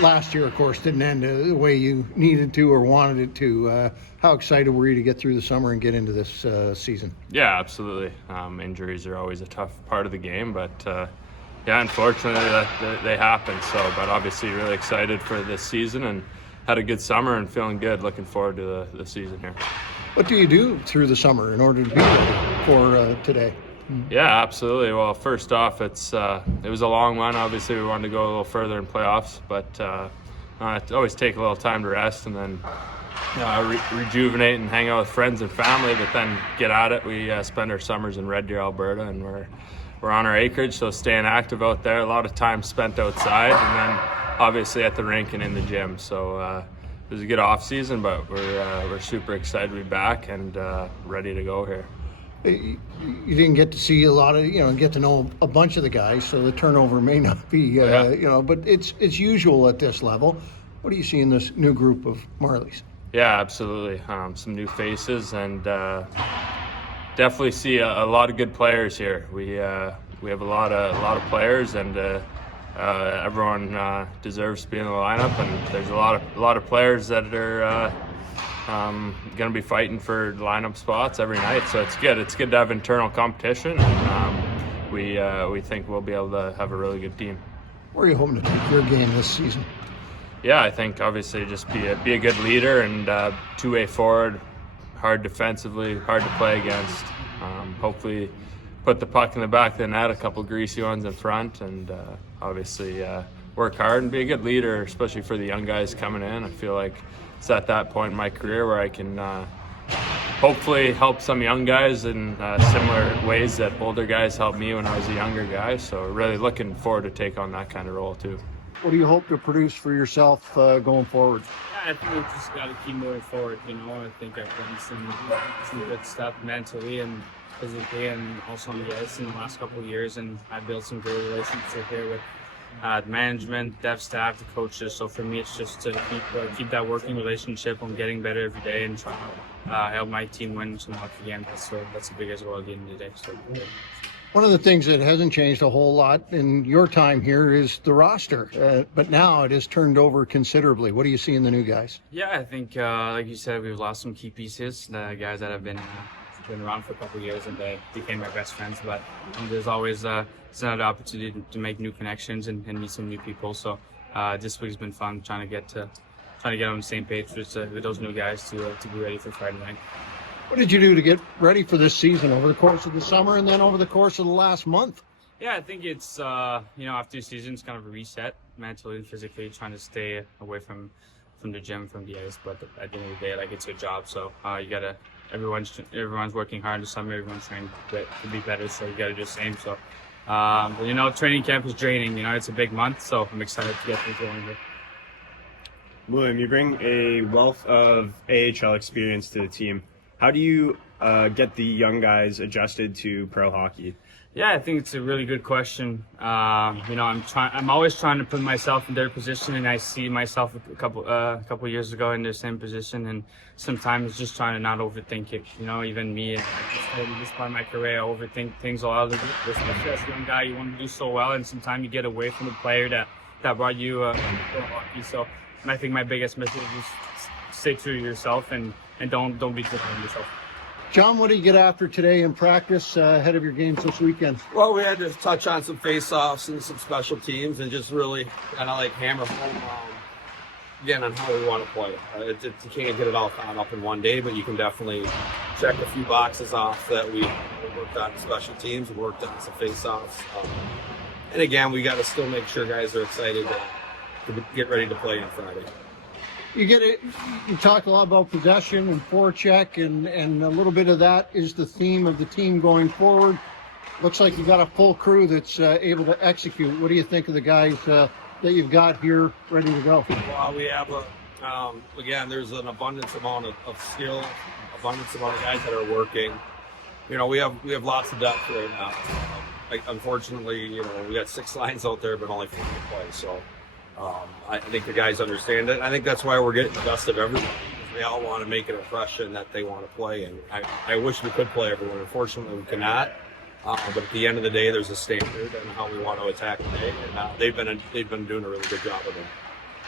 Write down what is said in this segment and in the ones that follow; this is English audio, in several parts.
last year, of course, didn't end the way you needed to or wanted it to. How excited were you to get through the summer and get into this season? Yeah, absolutely. Injuries are always a tough part of the game, but yeah, unfortunately they happen. So, but obviously really excited for this season and had a good summer and feeling good. Looking forward to the season here. What do you do through the summer in order to be ready for today? Yeah, absolutely. Well, first off, it was a long one. Obviously, we wanted to go a little further in playoffs, but always take a little time to rest and then rejuvenate and hang out with friends and family. But then get at it. We spend our summers in Red Deer, Alberta, and we're on our acreage, so staying active out there. A lot of time spent outside, and then obviously at the rink and in the gym. So it was a good off season, but we're super excited to be back and ready to go here. You didn't get to see a lot of, get to know a bunch of the guys, so the turnover may not be, but it's usual at this level. What do you see in this new group of Marlies? Yeah, absolutely. Some new faces, and definitely see a lot of good players here. We have a lot of players, and everyone deserves to be in the lineup. And there's a lot of players that are going to be fighting for lineup spots every night, so it's good. It's good to have internal competition, and we think we'll be able to have a really good team. Where are you hoping to take your game this season? Yeah, I think obviously just be a good leader and two-way forward, hard defensively, hard to play against. Hopefully put the puck in the back of the net, a couple greasy ones in front, and obviously work hard and be a good leader, especially for the young guys coming in. I feel like it's at that point in my career where I can hopefully help some young guys in similar ways that older guys helped me when I was a younger guy. So really looking forward to take on that kind of role too. What do you hope to produce for yourself going forward? Yeah, I think we just got to keep moving forward. I think I've done some good stuff mentally and physically, and also on the ice in the last couple of years. And I built some great relationships here with the management, dev staff, the coaches. So for me, it's just to keep that working relationship. I'm getting better every day and trying to help my team win some hockey games. That's the biggest goal at the end of the day. So. One of the things that hasn't changed a whole lot in your time here is the roster, but now it has turned over considerably. What do you see in the new guys? Yeah, I think, like you said, we've lost some key pieces, the guys that have been around for a couple of years, and they became my best friends. But there's always another opportunity to make new connections and meet some new people. So this week's been fun, trying to get on the same page with those new guys to be ready for Friday night. What did you do to get ready for this season over the course of the summer and then over the course of the last month? Yeah, I think it's, after the season, it's kind of a reset mentally and physically, trying to stay away from the gym, from the ice. But at the end of the day, it's your job. So everyone's working hard in the summer, everyone's trying to be better. So you got to do the same. So, training camp is draining. It's a big month. So I'm excited to get things going here. William, you bring a wealth of AHL experience to the team. How do you get the young guys adjusted to pro hockey? Yeah, I think it's a really good question. I'm always trying to put myself in their position, and I see myself a couple years ago in their same position, and sometimes just trying to not overthink it. Even me, at this part of my career, I overthink things a lot. Especially as a young guy, you want to do so well, and sometimes you get away from the player that brought you pro hockey. So I think my biggest message is stay true to yourself and don't be different on yourself. John, what do you get after today in practice ahead of your games this weekend? Well, we had to touch on some face-offs and some special teams and just really kind of hammer home again on how we want to play. You can't get it all found up in one day, but you can definitely check a few boxes off that we worked on special teams, worked on some face-offs. And again, we got to still make sure guys are excited to get ready to play on Friday. You talked a lot about possession and forecheck, and a little bit of that is the theme of the team going forward. Looks like you got a full crew that's able to execute. What do you think of the guys that you've got here ready to go? Well, we have again, there's an abundance amount of skill, abundance amount of guys that are working. We have lots of depth right now. Unfortunately, we got 6 lines out there, but only 4 to play. So. I think the guys understand it. I think that's why we're getting the best of everybody. They all want to make an impression that they want to play, and I wish we could play everyone. Unfortunately, we cannot. But at the end of the day, there's a standard and how we want to attack the day, and they've been doing a really good job of it.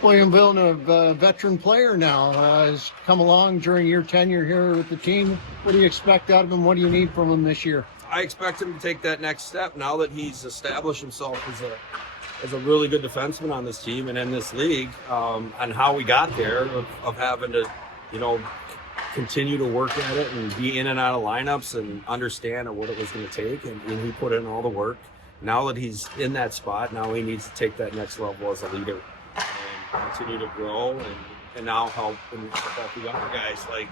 William Villeneuve, veteran player now, has come along during your tenure here with the team. What do you expect out of him? What do you need from him this year? I expect him to take that next step now that he's established himself as a really good defenseman on this team and in this league, and how we got there of having to, continue to work at it and be in and out of lineups and understand what it was going to take. And he put in all the work. Now that he's in that spot, now he needs to take that next level as a leader and continue to grow and now help the younger guys like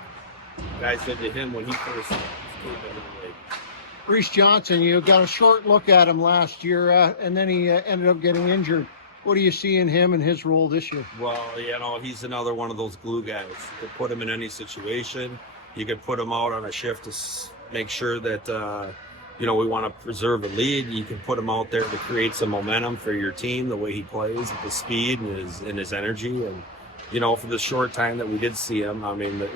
guys did to him when he first came into the league. Reese Johnson, you got a short look at him last year, and then he ended up getting injured. What do you see in him and his role this year? Well, he's another one of those glue guys. You could put him in any situation. You could put him out on a shift to make sure that, we want to preserve a lead. You can put him out there to create some momentum for your team, the way he plays, the speed and his energy. And, for the short time that we did see him,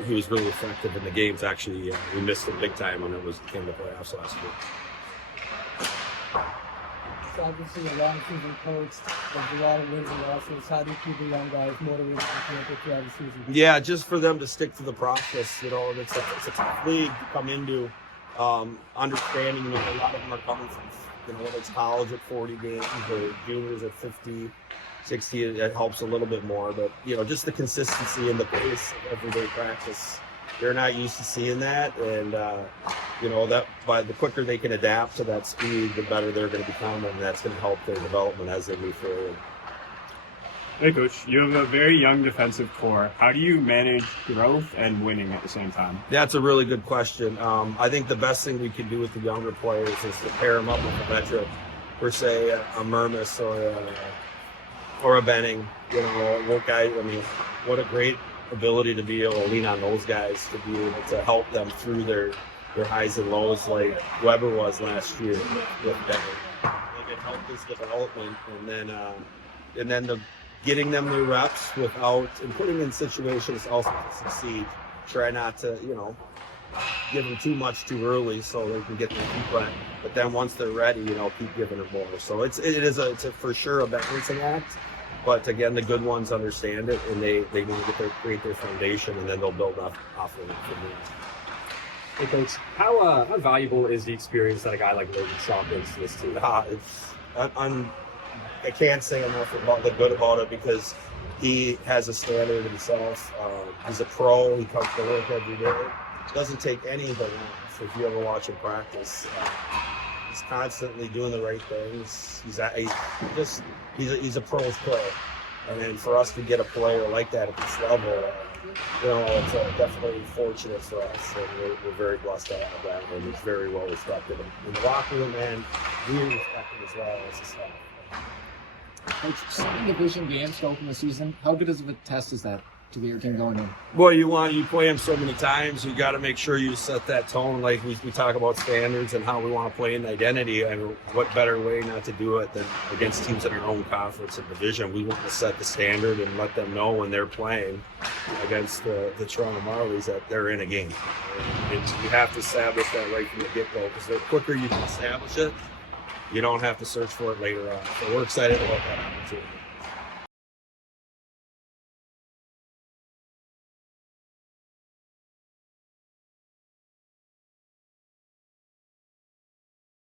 he was really effective in the games. Actually, we missed him big time when it came to playoffs last year. It's obviously a long season coach. There's a lot of wins and losses. How do you keep the young guys motivated to commit throughout the season? Yeah, just for them to stick to the process. It's a tough league to come into. Understanding a lot of them are coming from, whether it's college at 40 games or juniors at 50, 60, it helps a little bit more. But, just the consistency and the pace of everyday practice, they're not used to seeing that. And, that by the quicker they can adapt to that speed, the better they're going to become. And that's going to help their development as they move forward. Hey, Coach, you have a very young defensive core. How do you manage growth and winning at the same time? That's a really good question. I think the best thing we can do with the younger players is to pair them up with a veteran, per se, a Mermis or a Benning. What a great ability to be able to lean on those guys to be able to help them through their highs and lows, like Weber was last year with Benning. They can help his development, and then the getting them the reps and putting in situations also to succeed. Try not to, give them too much too early so they can get their feet wet. But then once they're ready, keep giving them more. So it's for sure a balancing act. But again, the good ones understand it, and they need to create their foundation, and then they'll build off of it from there. Hey, Coach, how valuable is the experience that a guy like Logan brings to this team? I can't say enough about it because he has a standard himself. He's a pro. He comes to work every day. Doesn't take any of the laps. If you ever watch him practice, he's constantly doing the right things. He's a pro's player, and then for us to get a player like that at this level, it's definitely fortunate for us, and we're very blessed to have that. And he's very well respected in the locker room, and we respect him as well as a staff. Coach, 7 division games to open the season. How good of a test is that to get your team going in? Well, you play them so many times. You got to make sure you set that tone. Like we talk about standards and how we want to play in identity. And what better way not to do it than against teams in our own conference and division? We want to set the standard and let them know when they're playing against the Toronto Marlies that they're in a game. And you have to establish that right from the get-go, because the quicker you can establish it, you don't have to search for it later on. So we're excited about that opportunity.